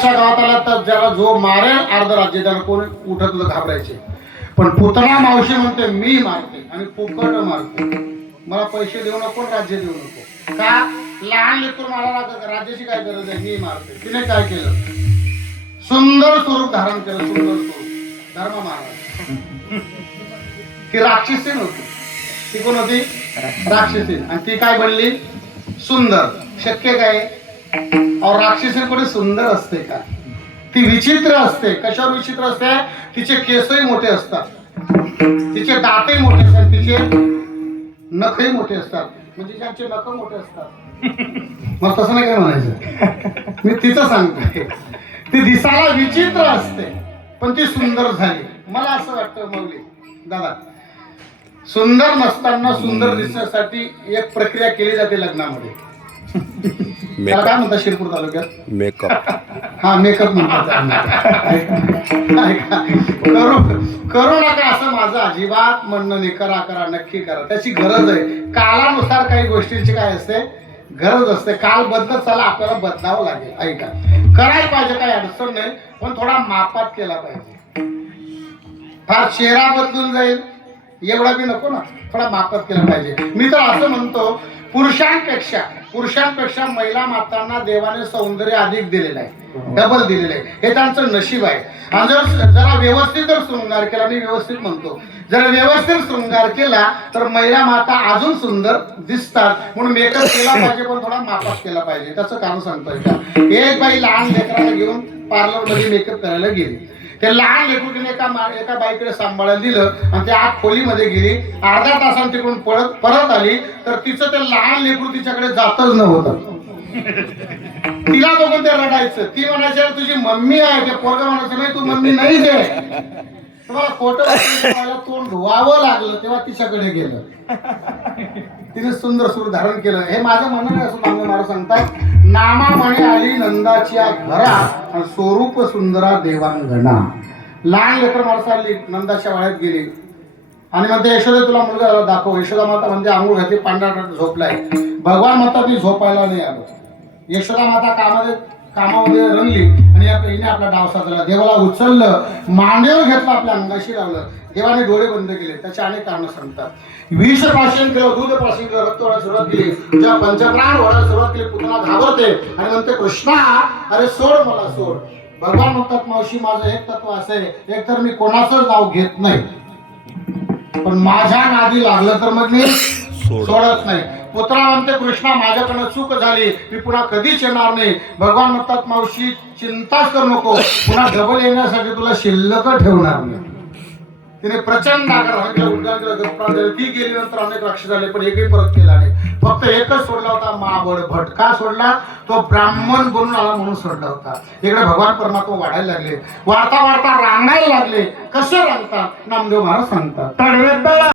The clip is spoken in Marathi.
अख्ख्या गावात आला तर ज्याला जो मारेल अर्ध राज्य त्याला कोणी उठत घाबरायचे. पण पुतना मावशी म्हणते मी मारते आणि फुकट मारते, मला पैसे देऊ नको राज्य देऊ नको. का? लहान लेकरू मला राज्याची काय गरज आहे, मी मारते. तिने काय केलं? सुंदर स्वरूप धारण केलं, सुंदर स्वरूप. धर्म महाराज ती राक्षसी नव्हती. ती कोण होती? राक्षसी. आणि ती काय बनली? सुंदर. शक्य काय? और राक्षसी कोणी सुंदर असते का? ती विचित्र असते. कशावर विचित्र असते? तिचे केसही मोठे असतात, तिचे दातही मोठे असतात, तिचे नखही मोठे असतात. म्हणजे ज्यांचे नख मोठे असतात, मग तसं नाही काय म्हणायचं, मी तिचं सांगतोय. ती दिसायला विचित्र असते पण ती सुंदर झाली. मला असं वाटतं मौली दादा, सुंदर नसताना सुंदर दिसण्यासाठी एक प्रक्रिया केली जाते लग्नामध्ये. त्याला काय म्हणतात शिरपूर तालुक्यात? मेकअप. हा, मेकअप म्हणतात. करू नका असं माझं अजिबात म्हणणं नाही. करा करा, नक्की करा, त्याची गरज आहे. कालानुसार काही गोष्टींची काय असते, गरज असते. काल बदलत चला, आपल्याला बदलावं लागेल. ऐका, करायला पाहिजे, काही अडचण नाही, पण थोडा मापात केला पाहिजे. फार चेहरा बदलून जाईल एवढा बी नको ना, थोडा मापात केला पाहिजे. मी तर असं म्हणतो, पुरुषांपेक्षा महिला मातांना देवाने सौंदर्य अधिक दिलेलं आहे, डबल दिलेलं आहे. हे त्यांचं नशीब आहे. आणि जरा व्यवस्थित जर शृंगार केला, मी व्यवस्थित म्हणतो, जर व्यवस्थित शृंगार केला तर महिला माता अजून सुंदर दिसतात. म्हणून मेकअप केला पाहिजे, पण थोडा मापात केला पाहिजे. त्याचं कारण सांगतोय का? एक बाई लहान लेकराला घेऊन पार्लर मध्ये मेकअप करायला गेली. ते लहान लेकरूने एका बाईकडे सांभाळायला दिलं आणि त्या आत खोलीमध्ये गेली. अर्ध्या तासाने तिकडून परत आली तर तिचं ते लहान लेकरू तिच्याकडे जातच नव्हतं. तिला बघून ते रडायचं. ती म्हणायची तुझी मम्मी आहे. ते पोरगा म्हणायचं नाही, तू मम्मी नाही आहे. तुम्हाला खोटं तोंड धुवावं लागलं तेव्हा तिच्याकडे गेलं. तिने सुंदर सूर धारण केलं. हे माझं म्हणणं नाही, असं मागं मला सांगतात, नामा म्हणे आली नंदाची घरा आणि स्वरूप सुंदरा देवांगणा. लहान लेकर माणसं आली, नंदाच्या वाड्यात गेली आणि म्हणते यशोदा तुला मुलगा दाखव. यशोदा माता म्हणजे आंघोळ घातली, पांढरा झोपलाय. भगवान माता ती झोपायला नाही आलो. यशोदा माता कामामध्ये रंगली आणि हिने आपला डाव साधला. देवाला उचललं, मांडीवर घेतलं, आपल्या अंगाशी लावलं. देवाने डोळे बंद केले. त्याचे अनेक कारण सांगतात. विष प्राशन केलं, दूध प्राशन केलं, रक्त ओढायला सुरुवात केली, जेव्हा पंचप्राण ओढायला सुरुवात केली, पुन्हा घाबरते आणि म्हणते कृष्णा अरे सोड मला, सोड. भगवान म्हणतात मावशी माझं एक तत्व असं आहे, एक तर मी कोणाचंच नाव घेत नाही, पण माझ्या नादी लागलं तर मग मी सोडत नाही. पुत्रा म्हणते कृष्णा माझ्याकडनं चूक झाली, मी पुन्हा कधीच येणार नाही. भगवान म्हणतात मावशी चिंताच करू नको, पुन्हा डबल येण्यासाठी तुला शिल्लक ठेवणार नाही. तिने प्रचंड आकार केला. ती गेली, नंतर अनेक राक्षस झाले, पण एकही परत केला नाही. फक्त एकच सोडला होता, महाबळ भट. का सोडला? तो ब्राह्मण बनून आला म्हणून सोडला होता. इकडे भगवान परमात्मा वाढायला लागले, वाढता वाढता रांगायला लागले. कसे रांगतात? नामदेव महाराज सांगतात.